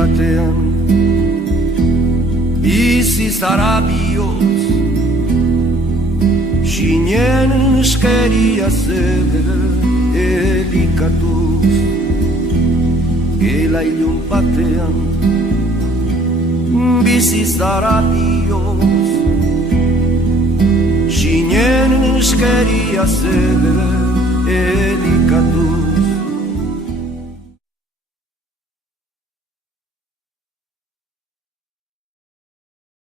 batean bizi zara bioz, sinen eskeria zer elikatuz, gela ilun batean bizi zara bioz, sinen eskeria zer elikatuz.